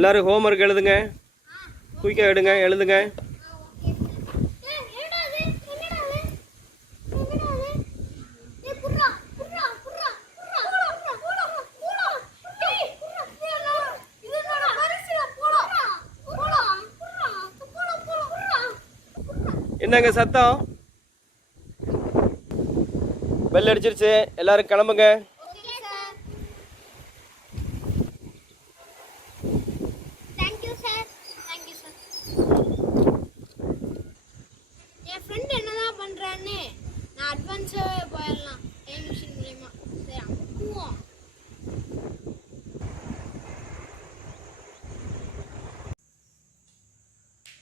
எல்லாரும் ஹோம்ஒர்க் எழுதுங்க. குயிக்காக எடுங்க, எழுதுங்க. என்னங்க சத்தம்? பெல் அடிச்சிருச்சு. எல்லாரும் கிளம்புங்க. என் ஃப்ரெண்ட் என்னதான் பண்றான்னு நான் அட்வான்ஸாவே போயிடலாம் டைம் மிஷின் மூலமா. சரி அமுக்குவோம்.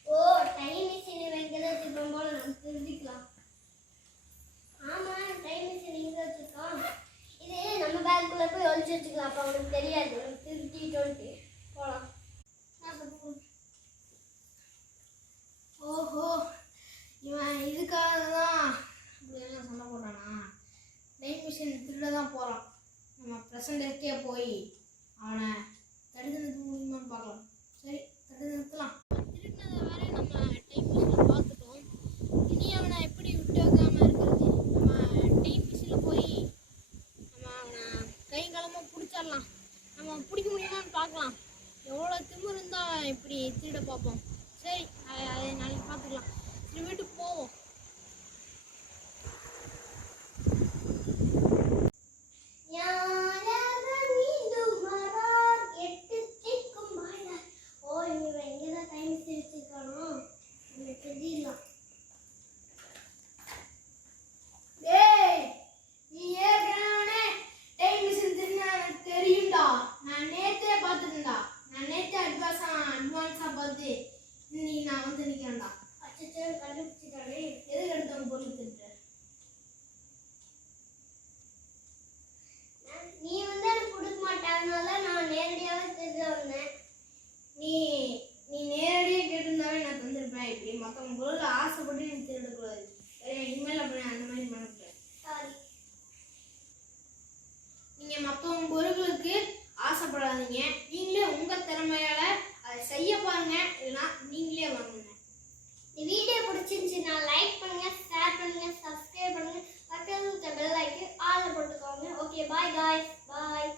ஓ டைம் மிஷின் வைக்கிறத திரும்ப போல நம்ம திருத்திக்கலாம். ஆமா டைம் மிஷின் இங்க வச்சிருக்கோம். இது நம்ம பேக்குள்ள போய் ஒளிச்சு வச்சுக்கலாம். அப்ப அவனுக்கு தெரியாது நம்ம திருத்திட்டோன்ட்டு. போலாம். ஓஹோ இவன் இதுக்காக தான் இப்படியெல்லாம் சண்டை போட்டானா? டைம் மிஷின் திருட தான் போகிறான். நம்ம ப்ரெசண்டருக்கே போய் அவனை தடுத்து நிறுத்த முடியுமான்னு பார்க்கலாம். சரி தடுத்து நிறுத்தலாம். திருடினதை வேற நம்ம டைம் மிஷினில் பார்த்துட்டோம். இனி அவனை எப்படி விட்டு வைக்காமல் இருக்கிறது? நம்ம டைம் மிஷினில் போய் நம்ம அவனை கைகாலமாக பிடிச்சிடலாம். நம்ம பிடிக்க முடியுமான்னு பார்க்கலாம். எவ்வளோ திமிரு இருந்தால் இப்படி திருட பார்ப்போம். சரி அதை நாளைக்கு பார்த்துக்கலாம். சரி வீட்டுக்கு போவோம். நான் வந்து நிற்கிறேன்டா. அச்சோ கண்டுபிடிச்சிட்டானே. எதுக்கு எடுத்தவங்க பொருள் திட்டுற? நீ வந்து எனக்கு கொடுக்க மாட்டாங்கனால நான் நேரடியாக திருட வந்தேன். நீ நீ நேரடியாக கேட்டிருந்தாவே நான் தந்துருப்பேன். இப்படி மற்றவங்க பொருள் ஆசைப்பட்டு நீ திருடக்கூடாது. இனிமேல் அப்படி அந்த மாதிரி பண்ணக்கூடாது. சாரி. நீங்கள் மற்றவங்க பொருட்களுக்கு ஆசைப்படாதீங்க. நீங்களே உங்கள் திறமையால அதை செய்ய பாருங்க. இல்லைன்னா நீங்களே வாங்குங்க. இந்த வீடியோ பிடிச்சிருந்துச்சுன்னா லைக் பண்ணுங்க, ஷேர் பண்ணுங்க, சப்ஸ்கிரைப் பண்ணுங்க, பக்கத்துல இருக்க பெல் ஐக்கன் ஆல்ல போட்டுக்கோங்க. Okay bye guys. பாய்.